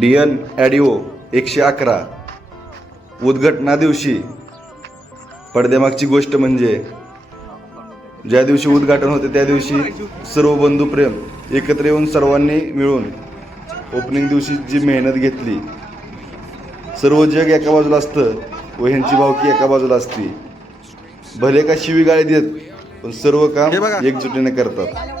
D N audio एकशे अकरा. उद्घटना दिवशी. पडद्यामागची गोष्ट म्हणजे ज्या दिवशी उद्घाटन होते त्या दिवशी सर्व बंधुप्रेम एकत्र येऊन सर्वांनी मिळून ओपनिंग दिवशी जी मेहनत घेतली सर्व जग एका बाजूला असतं व ह्यांची भावकी एका बाजूला असती. भले का शिवीगाळी देत पण सर्व काम एकजुटीने करतात.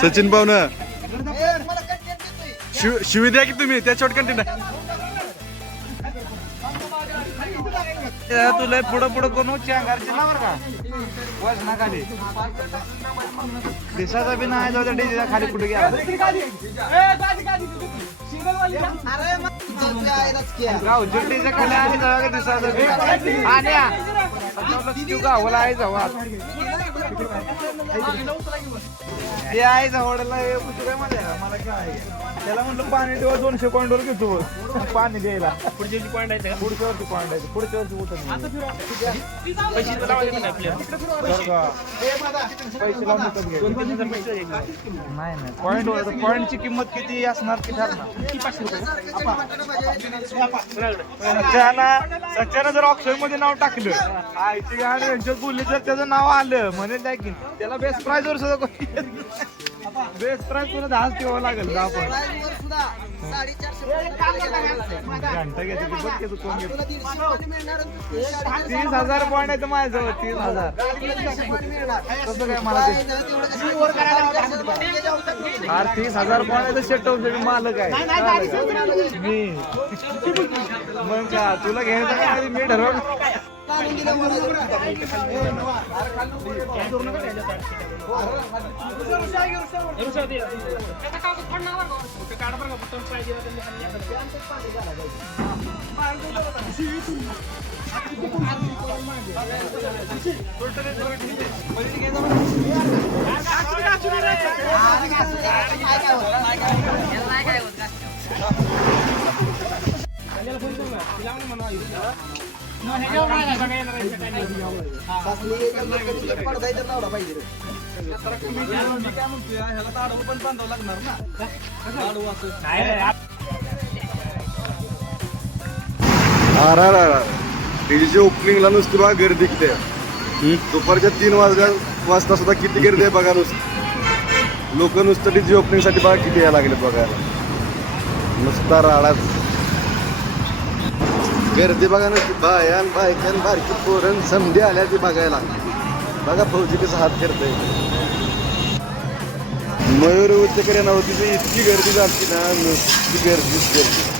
सचिन पाहुणं. शिव शिवी द्या की तुम्ही त्या शॉर्ट कंटेंट तुला पुढं पुढं कोण चॅंगारची ना बरं का? वजना खाली. दिसाचा बी नाही जाऊ डीजे खाली कुठे गेला? गाव डीजे खाली आहे जाऊ दिसाचा बी आणि गावाला आहे जाऊ ते आहे जवळला मला काय त्याला म्हटलं पाणी ठेवा दोनशे पॉईंटवर घेतो बघ. पाणी द्यायला. पुढच्या वर्षी पॉईंट आहे पुढच्या वर्षी पॉईंट आहे. पुढच्या वर्षी का? पैसे लावून विकत घ्यायचे. नाही नाही. पॉईंट पॉईंटची किंमत किती असणार ती ठरणार. सच्यानं जर ऑप्शनमध्ये नाव टाकलं आयची गाडी यांच्यात बोलली जर त्याचं नाव आलं. म्हणेल की त्याला बेस्ट प्राइस वर सुद्धा बेस्ट प्राइस तुला दहाच ठेवावं लागेल दहा पण घंटा घेते की बघ की तू कोण घेतो तीस हजार पॉईंट आहे तर माझ्याजवळ तीस हजार. कसं काय मला ते अरे तीस हजार पॉईंट आहे तर शेट मालक आहे. मी. मग का तुला घ्यायचं काय मी अरे डीजेच्या ओपनिंगला नुसती बघा गर्दी किती आहे दुपारच्या तीन वाजता वाजता सुद्धा किती गर्दी आहे बघा नुसतं. लोक नुसतं डीजे ओपनिंगसाठी बघा किती यायला लागले बघायला. नुसता राडाच. गर्दी बघा ना बायान बायकान बारकी पोरण समधी आल्या ती बघायला. बघा फौजी कसं हात करतंय. मयूर उच्चकर नव्हती तर इतकी गर्दी झाली ना नुसती गर्दीच गर्दी.